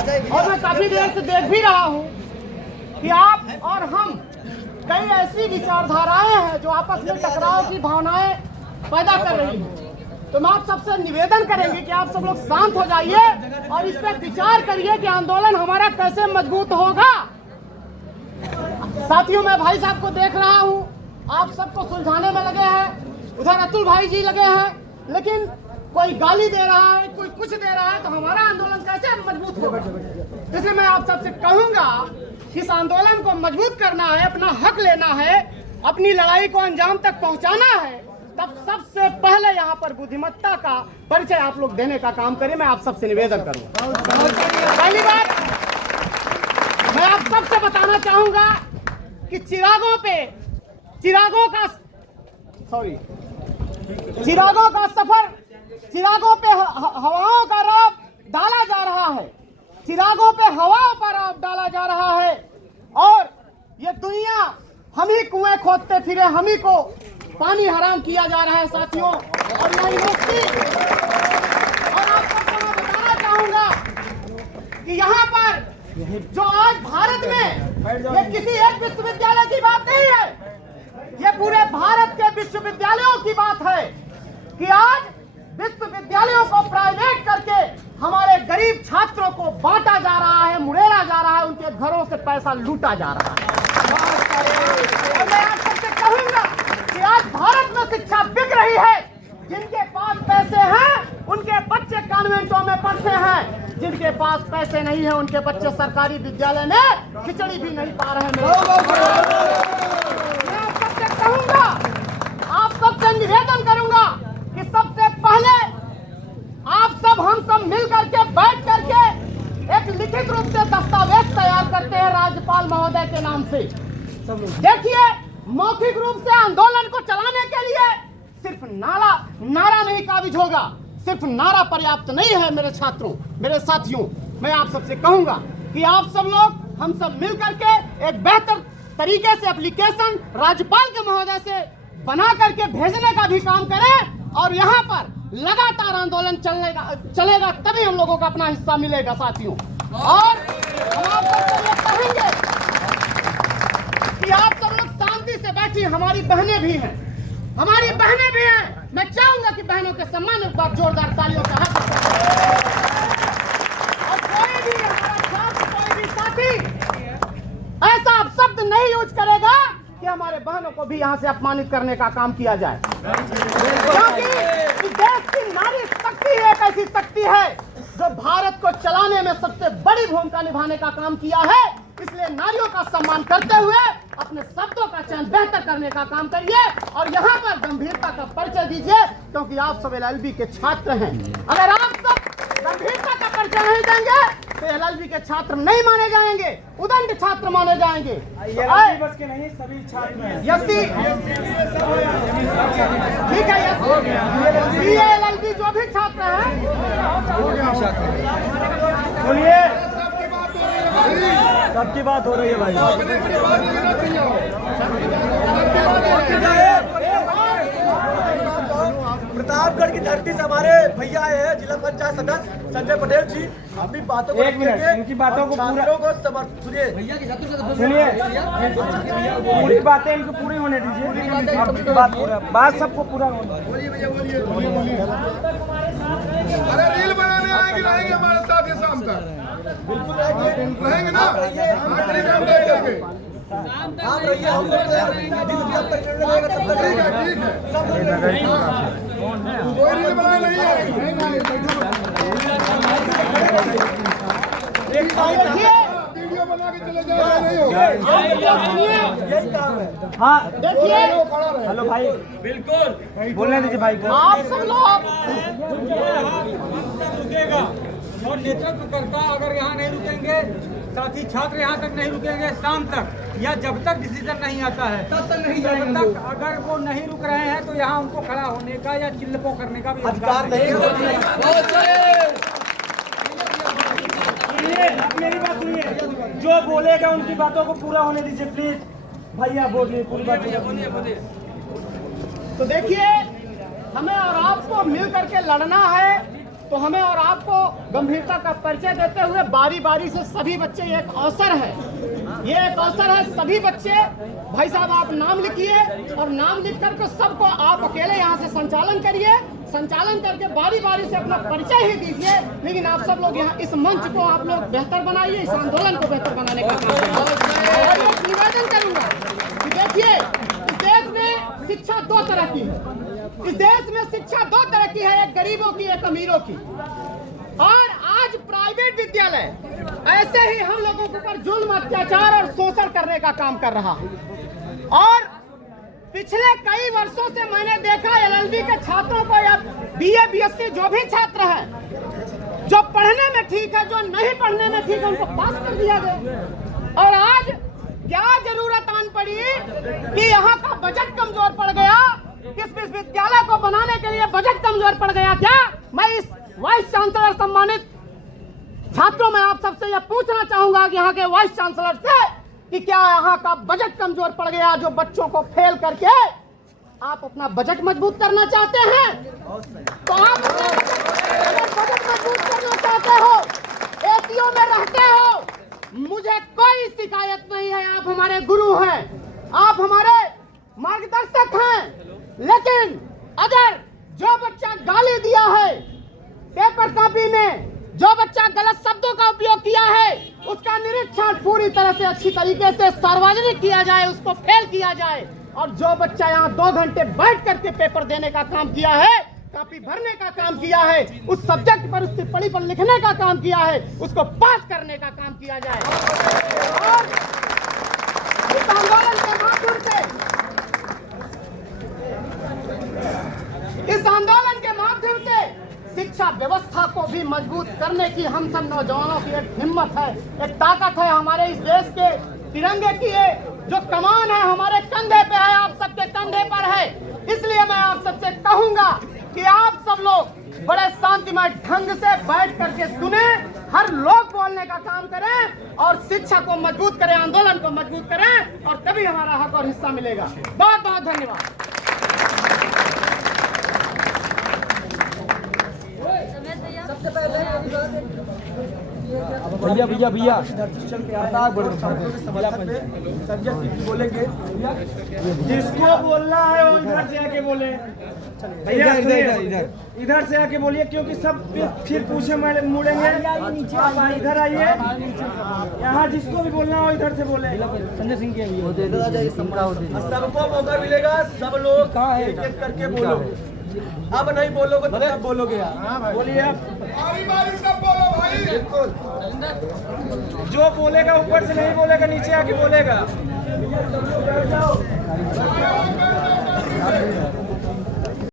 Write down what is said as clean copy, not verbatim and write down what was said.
और मैं काफी देर से देख भी रहा हूँ कि आप और हम कई ऐसी विचारधाराएं हैं जो आपस में टकराव की भावनाएं पैदा कर रही हैं। तो मैं आप सबसे निवेदन करेंगे कि आप सब लोग शांत हो जाइए और इस पर विचार करिए कि आंदोलन हमारा कैसे मजबूत होगा। साथियों, मैं भाई साहब को देख रहा हूँ, आप सबको सुलझाने में लगे हैं, उधर अतुल भाई जी लगे हैं, लेकिन कोई गाली दे रहा है, कोई कुछ दे रहा है, तो हमारा आंदोलन कैसे मजबूत होगा। इसलिए मैं आप सबसे कहूंगा, इस आंदोलन को मजबूत करना है, अपना हक लेना है, अपनी लड़ाई को अंजाम तक पहुंचाना है, तब सबसे पहले यहाँ पर बुद्धिमत्ता का परिचय आप लोग देने का काम करें। मैं आप सबसे निवेदन करूंगा। पहली बात मैं आप सबसे बताना चाहूंगा कि चिरागों का सफर, चिरागों पे हवाओं का रौब डाला जा रहा है, चिरागों पे हवाओं पर रौब डाला जा रहा है, और ये दुनिया हम ही कुएं खोदते फिरे, हम ही को पानी हराम किया जा रहा है साथियों। और यही मुक्ति, और आप सबको मैं बताना चाहूंगा कि यहाँ पर जो आज भारत में, ये किसी एक विश्वविद्यालय की बात नहीं है, ये पूरे भारत के विश्वविद्यालयों की बात है कि आज विश्वविद्यालयों को प्राइवेट करके हमारे गरीब छात्रों को बांटा जा रहा है, मुड़ेरा जा रहा है, उनके घरों से पैसा लूटा जा रहा है। और मैं आप सबसे कहूंगा कि आज भारत में शिक्षा बिक रही है। जिनके पास पैसे हैं उनके बच्चे कॉन्वेंटों में पढ़ते हैं, जिनके पास पैसे नहीं है उनके बच्चे सरकारी विद्यालय में खिचड़ी भी नहीं पा रहे हैं। मैं आप सबसे कहूंगा, आप सबसे निवेदन करूंगा कि सबसे पहले आप सब, हम सब मिल करके बैठ करके एक लिखित रूप से दस्तावेज तैयार करते हैं राज्यपाल महोदय के नाम से। देखिए, मौखिक रूप से आंदोलन को चलाने के लिए सिर्फ नारा नहीं काबिज होगा, सिर्फ नारा पर्याप्त नहीं है। मेरे छात्रों, मेरे साथियों, मैं आप सबसे कहूंगा कि आप सब लोग, हम सब मिल करके एक बेहतर तरीके से एप्लीकेशन राज्यपाल के महोदय से बना करके भेजने का भी काम करें, और यहाँ पर लगातार आंदोलन चलेगा, तभी हम लोगों को अपना हिस्सा मिलेगा साथियों। और हम आप सबसे ये कहेंगे कि आप सब लोग शांति से बैठिए, हमारी बहनें भी हैं, हमारी बहनें भी हैं। मैं चाहूंगा कि बहनों के सम्मान एक बार जोरदार तालियों का हाथ। और कोई भी हमारा छात्र, कोई भी साथी ऐसा शब्द नहीं यूज करेगा कि हमारे बहनों को भी यहाँ से अपमानित करने का काम किया जाए, क्योंकि इस देश की नारी शक्ति एक ऐसी शक्ति है जो भारत को चलाने में सबसे बड़ी भूमिका निभाने का काम किया है। इसलिए नारियों का सम्मान करते हुए अपने शब्दों का चयन बेहतर करने का काम करिए और यहाँ पर गंभीरता का परिचय दीजिए, क्योंकि आप सब एलएलबी के छात्र हैं। अगर आप सब गंभीरता का परिचय नहीं देंगे तो एलएलबी के छात्र नहीं माने जाएंगे, उदंड छात्र माने जाएंगे। बस के नहीं, सभी छात्र हैं। ठीक है, एलएलबी जो भी छात्र हैं, सुनिए, सबकी बात हो रही है भाई। प्रतापगढ़ की धरती से हमारे भैया आए हैं, जिला पंचायत सदस्य संजय पटेल जी। अपनी बातों को, एक मिनट, इनकी बातों को पूरा सुनिए, सुनिए, पूरी बातें इनको पूरी होने दीजिए। बात सबको पूरा होने। अरे रील बनाने आएंगे, रहेंगे हमारे साथ ये शाम तक, बिल्कुल रहेंगे ना, आखिरी में हम ले जाएंगे। आप रहिए, हम लोग तो यार दिन जब तक रहेगा तब तक ठीक है, सब लोग कोई रील बनाने नहीं आएगी। वीडियो बना के चले जाएगा, नहीं होगा। यही काम है। हाँ, देखिए, हेलो भाई, बिल्कुल बोलने दीजिए भाई को। आप सब लोग रुकेगा और नेतृत्वकर्ता अगर यहाँ नहीं रुकेंगे, साथी छात्र यहाँ तक नहीं रुकेंगे शाम तक, या जब तक डिसीजन नहीं आता है तब तक नहीं जाएंगे। तब तक अगर वो नहीं रुक रहे हैं तो यहाँ उनको खड़ा होने का या चिल्लपो करने का भी अधिकार नहीं सुनिए, मेरी बात सुनिए, जो बोलेगा उनकी बातों को पूरा होने दीजिए प्लीज। भैया बोलिए, पूरी बात बोलिए। तो देखिए, हमें और आपको मिल करके लड़ना है, तो हमें और आपको गंभीरता का परिचय देते हुए बारी बारी से सभी बच्चे, ये एक अवसर है, ये एक अवसर है। सभी बच्चे, भाई साहब आप नाम लिखिए और नाम लिख करके सबको आप अकेले यहाँ से संचालन करिए। संचालन करके बारी बारी से अपना परिचय ही दीजिए, लेकिन आप सब लोग यहाँ इस मंच को आप लोग बेहतर बनाइए, इस आंदोलन को बेहतर बनाने का काम करिए। और एक निवेदन करूंगा कि देखिए, इस देश में शिक्षा दो तरह की है। इस देश में शिक्षा दो तरह की है, एक गरीबों की, एक अमीरों की। और आज प्राइवेट विद्यालय ऐसे ही हम लोगों के ऊपर जुल्म, अत्याचार और शोषण करने का काम कर रहा है। और पिछले कई वर्षों से मैंने देखा एलएलबी के छात्रों को या बीए बीएससी जो भी छात्र हैं, जो पढ़ने में ठीक है, जो नहीं पढ़ने में ठीक है, उनको पास कर दिया गया। और आज क्या जरूरत आन पड़ी कि यहाँ का बजट कमजोर पड़ गया, इस विश्वविद्यालय को बनाने के लिए बजट कमजोर पड़ गया क्या? मैं इस वाइस चांसलर सम्मानित छात्रों में आप सबसे यह पूछना चाहूंगा कि यहाँ के वाइस चांसलर से कि क्या यहाँ का बजट कमजोर पड़ गया, जो बच्चों को फेल करके आप अपना बजट मजबूत करना चाहते हैं? तो आप बजट मजबूत करना चाहते हो, एसीओ में रहते हो, मुझे कोई शिकायत नहीं है। आप हमारे गुरु हैं, आप हमारे मार्गदर्शक हैं। लेकिन अगर जो बच्चा गाली दिया है पेपर कॉपी में, जो बच्चा गलत शब्दों का उपयोग किया है, उसका निरीक्षण पूरी तरह से अच्छी तरीके से सार्वजनिक किया जाए, उसको फेल किया जाए। और जो बच्चा यहाँ 2 घंटे बैठ करके पेपर देने का काम किया है, कॉपी भरने का काम किया है, उस सब्जेक्ट पर, उस टिप्पणी पर लिखने का काम किया है, उसको पास करने का काम किया जाए। और इस आंदोलन के माध्यम से, इस आंदोलन के माध्यम से शिक्षा व्यवस्था को भी मजबूत करने की हम सब नौजवानों की एक हिम्मत है, एक ताकत है। हमारे इस देश के तिरंगे की ये जो कमान है हमारे कंधे पे है, आप सबके कंधे पर है। इसलिए मैं आप सबसे कहूंगा कि आप सब लोग बड़े शांतिमय ढंग से बैठ करके सुने, हर लोग बोलने का काम करें और शिक्षा को मजबूत करें, आंदोलन को मजबूत करें, और तभी हमारा हक और हिस्सा मिलेगा। बहुत बहुत धन्यवाद। सबसे पहले भैया भैया भैया संजय सिंह बोलेंगे। जिसको बोलना है वो इधर से आके बोले। भैया इधर से आके बोलिए, क्योंकि सब फिर पूछे मुड़ेंगे। आप इधर आइए, यहाँ जिसको भी बोलना हो इधर से बोले। संजय सिंह के सबको मौका मिलेगा, सब लोग एक एक करके बोलो। अब नहीं बोलोगे तो कब बोलोगे यार? बोलिए आप। बारी बारी सब बोलो भाई। जो बोलेगा ऊपर से नहीं बोलेगा, नीचे आके बोलेगा।